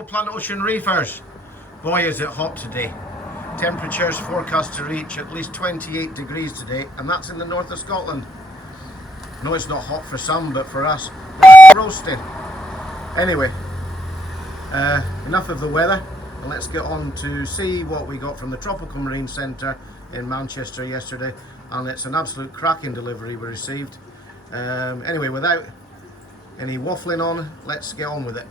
Hello Planet Ocean reefers. Boy is it hot today. Temperatures forecast to reach at least 28 degrees today, and that's in the north of Scotland. No, it's not hot for some, but for us, it's roasting. Anyway, enough of the weather, and let's get on to see what we got from the Tropical Marine Centre in Manchester yesterday, and it's an absolute cracking delivery we received. Anyway, without any waffling on, let's get on with it.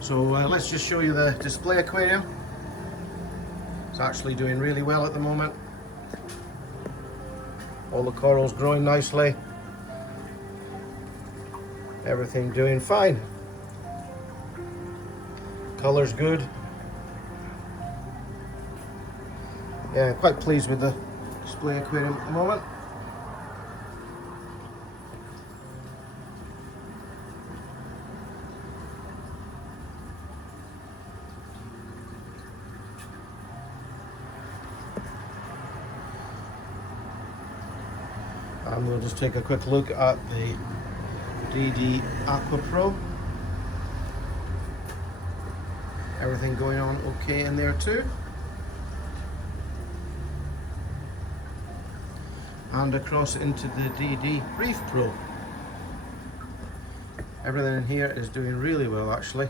So let's just show you the display aquarium. It's actually doing really well at the moment. All the corals growing nicely. Everything doing fine. Color's good. Yeah, quite pleased with the display aquarium at the moment. And we'll just take a quick look at the DD Aqua Pro. Everything going on okay in there too. And across into the DD Reef Pro. Everything in here is doing really well actually.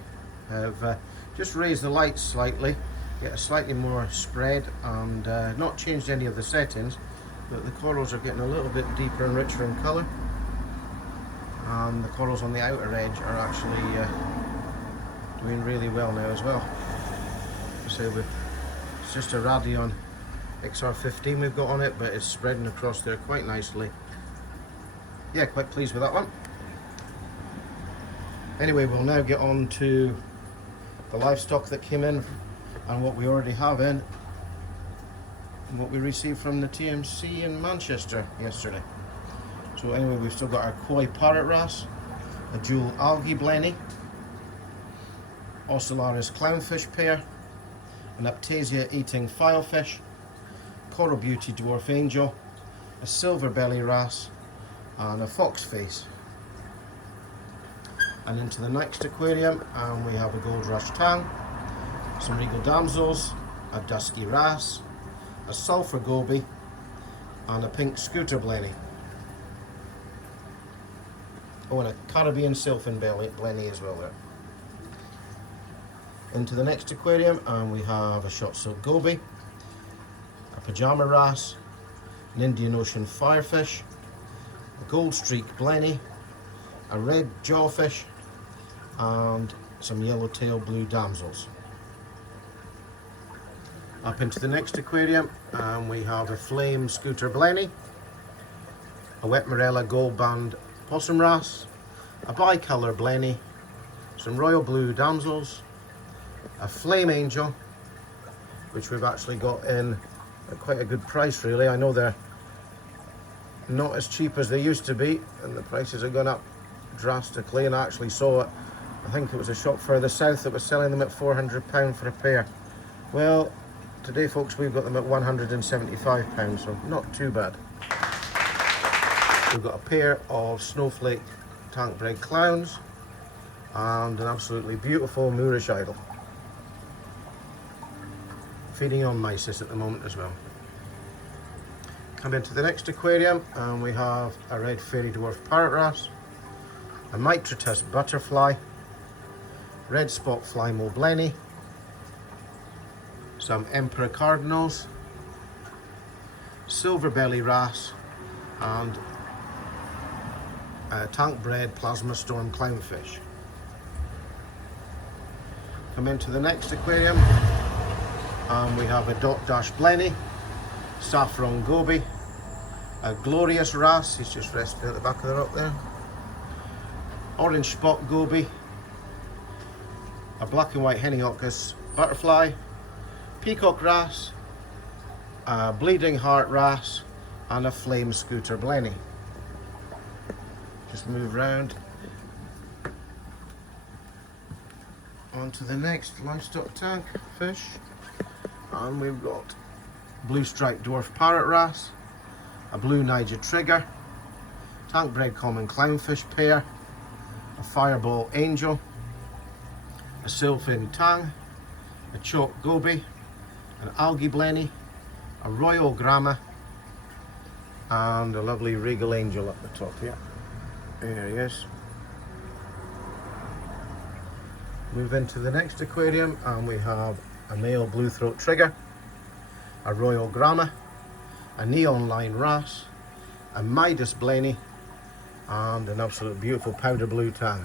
I've just raised the lights slightly, get a slightly more spread, and not changed any of the settings. But the corals are getting a little bit deeper and richer in colour, and the corals on the outer edge are actually doing really well now as well. So it's just a Radion XR15 we've got on it, but it's spreading across there quite nicely. Yeah, quite pleased with that one. Anyway, we'll now get on to the livestock that came in and what we already have in, and what we received from the TMC in Manchester yesterday. So anyway, we've still got our koi parrot wrasse, a jewel algae blenny, Ocellaris clownfish pair, an Aptasia eating filefish, coral beauty dwarf angel, a silver belly wrasse, and a fox face. And into the next aquarium, and we have a gold rush tang, some regal damsels, a dusky wrasse, a sulphur goby, and a pink scooter blenny. Oh, and a Caribbean sylphin blenny as well there. Into the next aquarium, and we have a shot silk goby, a pajama wrasse, an Indian Ocean firefish, a gold streak blenny, a red jawfish, and some yellowtail blue damsels. Up into the next aquarium, and we have a flame scooter blenny, a wet morella gold band possum wrasse, a bicolour blenny, some royal blue damsels, a flame angel, which we've actually got in at quite a good price really. I know they're not as cheap as they used to be, and the prices have gone up drastically, and I actually saw it, I think it was a shop further south that was selling them at £400 for a pair. Well, today folks, we've got them at £175, so not too bad. We've got a pair of snowflake tank bred clowns and an absolutely beautiful Moorish idol, feeding on mysis at the moment as well. Come into the next aquarium, and we have a red fairy dwarf parrot wrasse, a mitratus butterfly, red spot fly mole blenny, some emperor cardinals, silver belly wrasse, and a tank bred plasma storm clownfish. Come into the next aquarium, and we have a dot dash blenny, saffron goby, a glorious wrasse, he's just resting at the back of the rock there, orange spot goby, a black and white heniochus butterfly, peacock wrasse, a bleeding heart wrasse, and a flame scooter blenny. Just move round onto the next livestock tank fish, and we've got blue striped dwarf parrot wrasse, a blue Niger trigger, tank bred common clownfish pair, a fireball angel, a silfin tang, a chalk goby, an algae blenny, a royal grama, and a lovely regal angel at the top here. There he is. Move into the next aquarium and we have a male blue throat trigger, a royal grama, a neon line wrasse, a Midas blenny, and an absolute beautiful powder blue tang.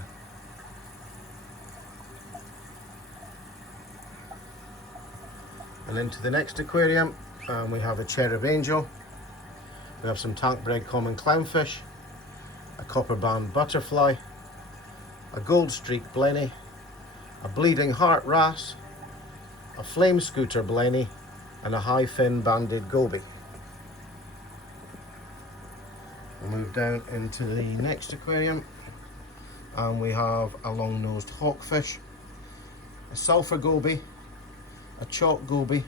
And into the next aquarium we have a cherub angel, we have some tank bred common clownfish, a copper band butterfly, a gold streak blenny, a bleeding heart wrasse, a flame scooter blenny, and a high fin banded goby. We'll move down into the next aquarium and we have a long-nosed hawkfish, a sulphur goby, a chalk goby,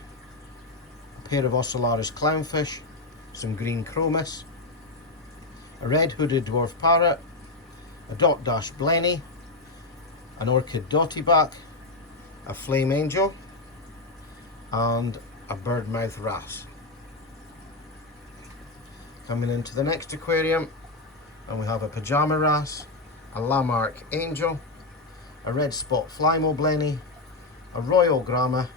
a pair of ocellaris clownfish, some green chromis, a red-hooded dwarf parrot, a dot dash blenny, an orchid dottyback, a flame angel, and a birdmouth wrasse. Coming into the next aquarium and we have a pajama wrasse, a Lamarck angel, a red spot flymo blenny, a royal grama,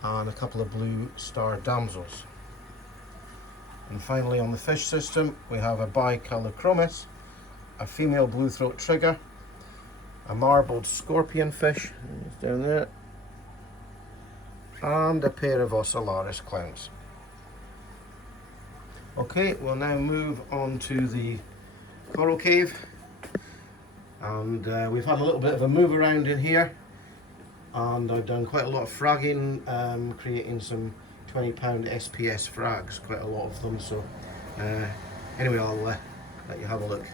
and a couple of blue star damsels. And finally on the fish system we have a bicolour chromis, a female blue throat trigger, a marbled scorpion fish down there, and a pair of ocellaris clowns. Okay, we'll now move on to the coral cave, and we've had a little bit of a move around in here, and I've done quite a lot of fragging, creating some 20-pound SPS frags, quite a lot of them. So anyway, I'll let you have a look.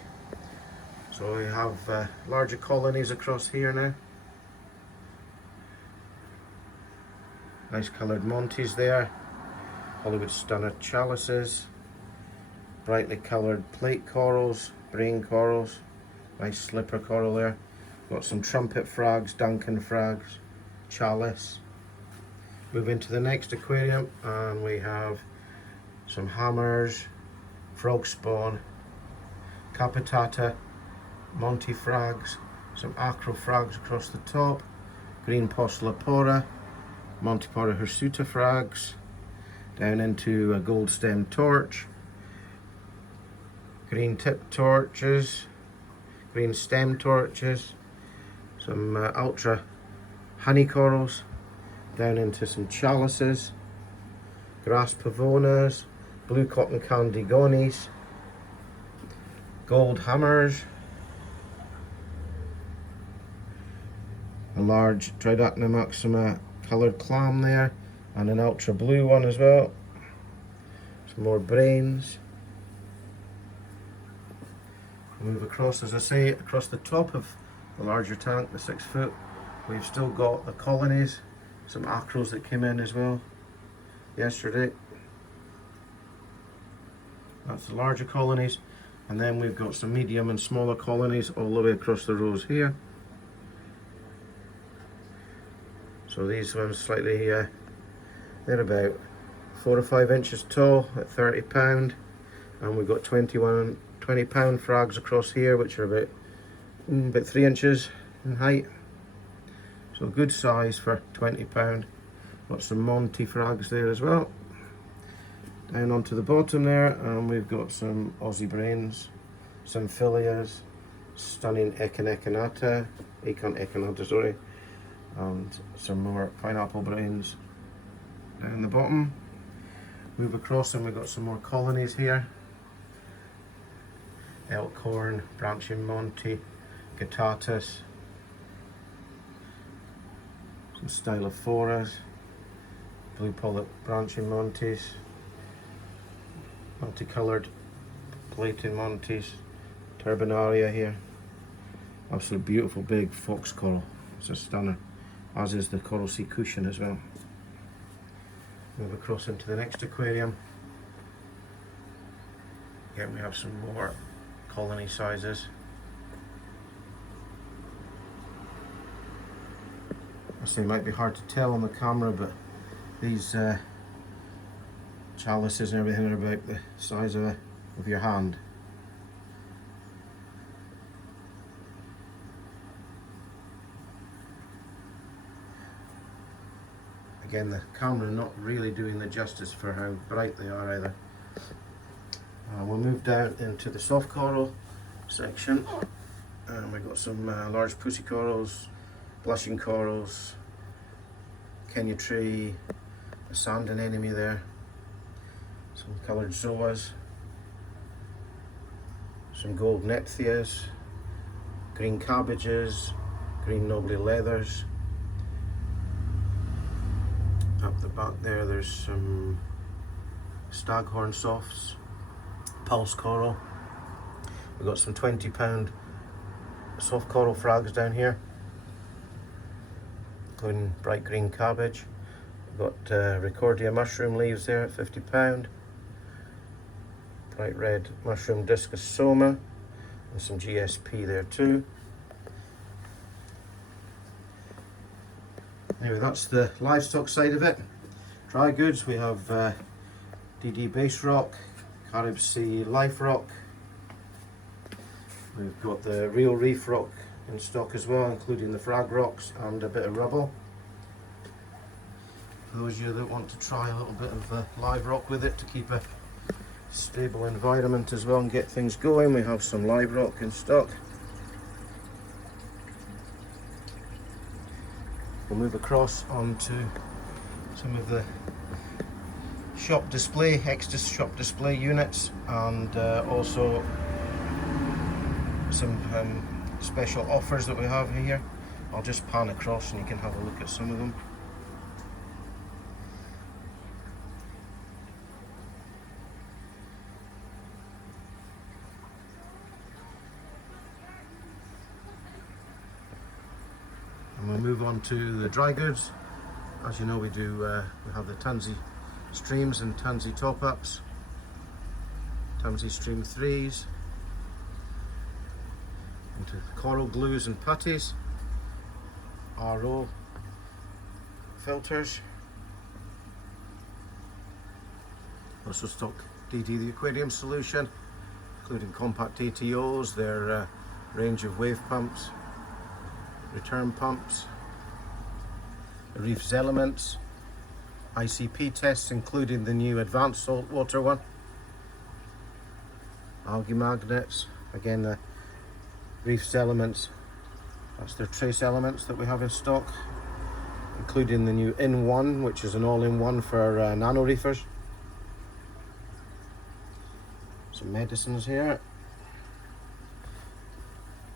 So we have larger colonies across here now. Nice coloured monties there, Hollywood stunner chalices, brightly coloured plate corals, brain corals, nice slipper coral there. Got some trumpet frags, Duncan frags, chalice. Move into the next aquarium and we have some hammers, frog spawn, capitata, Monty frags, some acro frags across the top, green Postlepora, Montipora hirsuta frags, down into a gold stem torch, green tip torches, green stem torches, some ultra honey corals, down into some chalices, grass pavonas, blue cotton candy gonies, gold hammers, a large Tridacna maxima coloured clam there, and an ultra blue one as well. Some more brains. Move across, as I say, across the top of the larger tank, the 6 foot. We've still got the colonies, some acros that came in as well yesterday. That's the larger colonies, and then we've got some medium and smaller colonies all the way across the rows here. So these ones slightly, they're about 4 or 5 inches tall at 30 pound, and we've got 20-pound frags across here, which are about 3 inches in height. So good size for 20 pound. Got some Monty frags there as well. Down onto the bottom there, and we've got some Aussie brains, some Philias, stunning Econ Echinata, sorry, and some more pineapple brains down the bottom. Move across and we've got some more colonies here. Elkhorn, branching Monty, Guttatus, some Stylophoras, blue polyp branching Monties, multicoloured plating Monties, Turbinaria here. Absolute beautiful big fox coral, it's a stunner, as is the coral sea cushion as well. Move across into the next aquarium. Again, we have some more colony sizes. I say it might be hard to tell on the camera, but these chalices and everything are about the size of your hand. Again, the camera not really doing the justice for how bright they are either. We'll move down into the soft coral section. We've got some large pussy corals, blushing corals, Kenya tree, a sand anemone there, some coloured zoas, some gold nepthias, green cabbages, green nobly leathers. Up the back there's some staghorn softs, pulse coral. We've got some £20 soft coral frags down here, including bright green cabbage. We've got Ricordia mushroom leaves there at £50, bright red mushroom discus soma, and some GSP there too. Anyway, that's the livestock side of it. Dry goods, we have DD base rock, Carib Sea life rock. We've got the real reef rock in stock as well, including the frag rocks and a bit of rubble. For those of you that want to try a little bit of live rock with it to keep a stable environment as well and get things going, we have some live rock in stock. We'll move across onto some of the shop display, extra shop display units, and also some special offers that we have here. I'll just pan across and you can have a look at some of them. And we'll move on to the dry goods. As you know, we have the Tansy streams and Tansy top-ups, Tansy stream 3s, into coral glues and putties, RO filters. Also stock DD the aquarium solution, including compact ATOs, their range of wave pumps, return pumps, the reef's elements, ICP tests including the new advanced saltwater one, algae magnets, again the reef's elements, that's their trace elements that we have in stock, including the new in-one, which is an all-in-one for nano reefers. Some medicines here,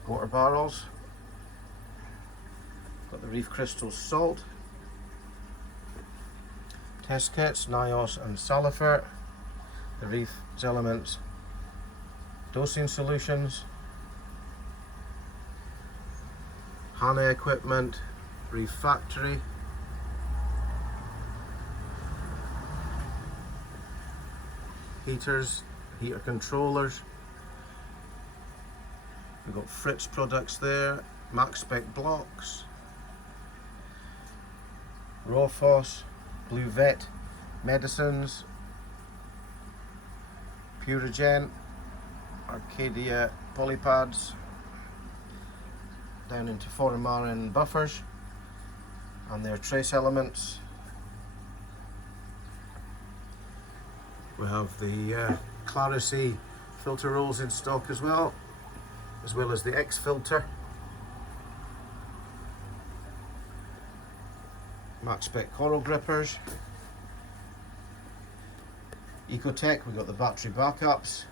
water barrels, got the reef crystal salt, test kits, NIOS and Salifer, the reef's elements dosing solutions, HANA equipment, reef factory, heaters, heater controllers. We've got Fritz products there, Max Spec blocks, Rofos, Blue Vet medicines, Purigen, Arcadia polypads, down into Foreign buffers and their trace elements. We have the Clarity filter rolls in stock as well as the X filter. Max Spec coral grippers, Ecotech, we've got the battery backups,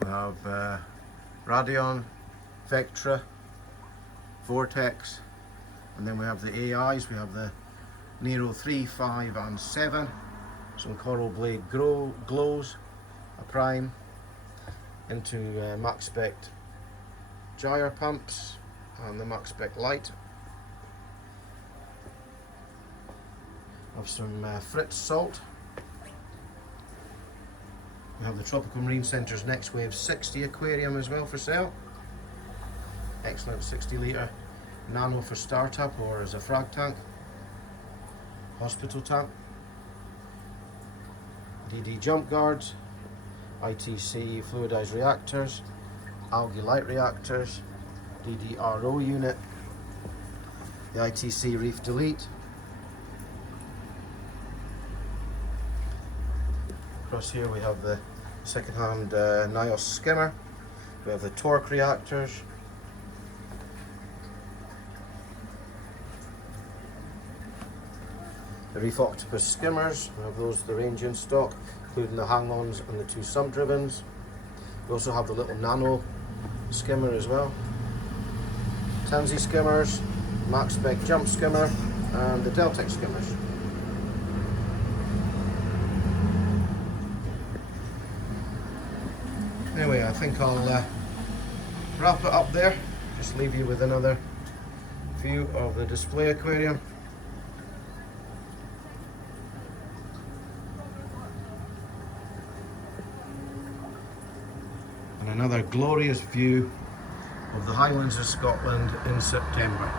we have Radion, Vectra, Vortex, and then we have the AIs, we have the Nero 3, 5 and 7, some coral blade glows, a prime, into Max Spec gyre pumps and the Max Spec light. Of some Fritz salt. We have the Tropical Marine Centre's Next Wave 60 aquarium as well for sale. Excellent 60 litre nano for startup or as a frag tank, hospital tank, DD jump guards, ITC fluidized reactors, algae light reactors, DDRO unit, the ITC reef delete. Across here we have the second-hand NIOS skimmer, we have the torque reactors, the reef octopus skimmers, we have those, the range in stock, including the hang-ons and the 2 sump-drivens. We also have the little nano skimmer as well. Tansy skimmers, max spec jump skimmer, and the Deltec skimmers. Anyway, I think I'll wrap it up there. Just leave you with another view of the display aquarium. And another glorious view of the Highlands of Scotland in September.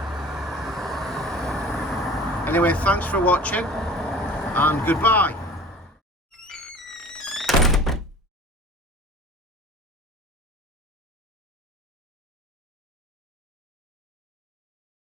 Anyway, thanks for watching and goodbye.